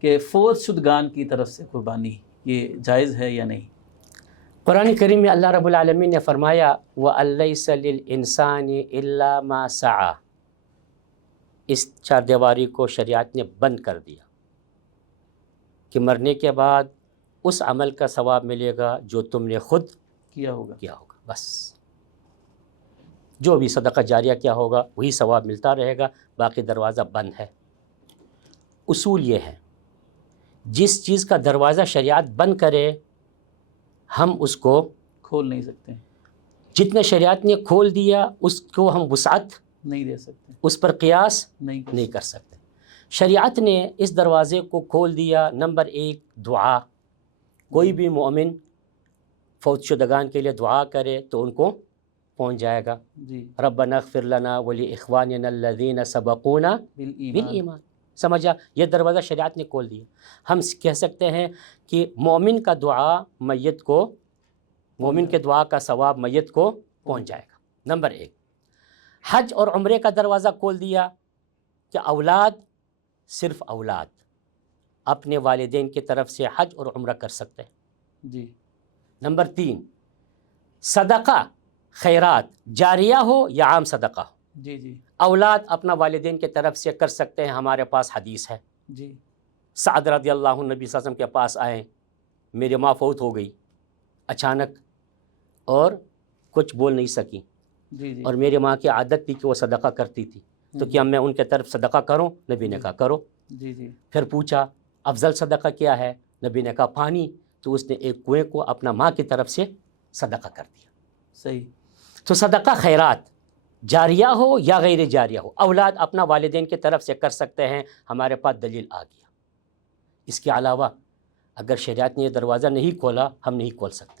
کہ فوت شدگان کی طرف سے قربانی یہ جائز ہے یا نہیں؟ قرآن کریم میں اللہ رب العالمین نے فرمایا وَأَلَّيْسَ لِلْإِنسَانِ إِلَّا مَا سَعَى، اس چار دیواری کو شریعت نے بند کر دیا کہ مرنے کے بعد اس عمل کا ثواب ملے گا جو تم نے خود کیا ہوگا بس جو بھی صدقہ جاریہ کیا ہوگا وہی ثواب ملتا رہے گا، باقی دروازہ بند ہے۔ اصول یہ ہے جس چیز کا دروازہ شریعت بند کرے ہم اس کو کھول نہیں سکتے، جتنے شریعت نے کھول دیا اس کو ہم وسعت نہیں دے سکتے، اس پر قیاس نہیں نہیں کر سکتے۔ شریعت نے اس دروازے کو کھول دیا۔ نمبر ایک، دعا۔ کوئی بھی مومن فوت شدگان کے لیے دعا کرے تو ان کو پہنچ جائے گا۔ جی، ربنا اغفر لنا ولاخواننا الذین سبقونا بالایمان۔ سمجھا، یہ دروازہ شریعت نے کھول دیا۔ ہم کہہ سکتے ہیں کہ مومن کا دعا میت کو، مومن کے دعا کا ثواب میت کو پہنچ جائے گا۔ نمبر ایک، حج اور عمرے کا دروازہ کھول دیا کہ اولاد، صرف اولاد اپنے والدین کی طرف سے حج اور عمرہ کر سکتے ہیں۔ جی، نمبر تین، صدقہ خیرات جاریہ ہو یا عام صدقہ ہو، جی جی اولاد اپنا والدین کی طرف سے کر سکتے ہیں۔ ہمارے پاس حدیث ہے، جی، سعد رضی اللہ عنہ نبی صلی اللہ علیہ وسلم کے پاس آئے، میری ماں فوت ہو گئی اچانک اور کچھ بول نہیں سکی، جی جی، اور میری ماں کی عادت تھی کہ وہ صدقہ کرتی تھی، تو کیا میں ان کے طرف صدقہ کروں؟ نبی نے کہا کرو۔ جی جی، پھر پوچھا افضل صدقہ کیا ہے؟ نبی نے کہا پانی، تو اس نے ایک کنویں کو اپنا ماں کی طرف سے صدقہ کر دیا۔ صحیح۔ تو صدقہ خیرات جاریہ ہو یا غیر جاریہ ہو، اولاد اپنا والدین کی طرف سے کر سکتے ہیں۔ ہمارے پاس دلیل آ گیا۔ اس کے علاوہ اگر شریعت نے یہ دروازہ نہیں کھولا ہم نہیں کھول سکتے۔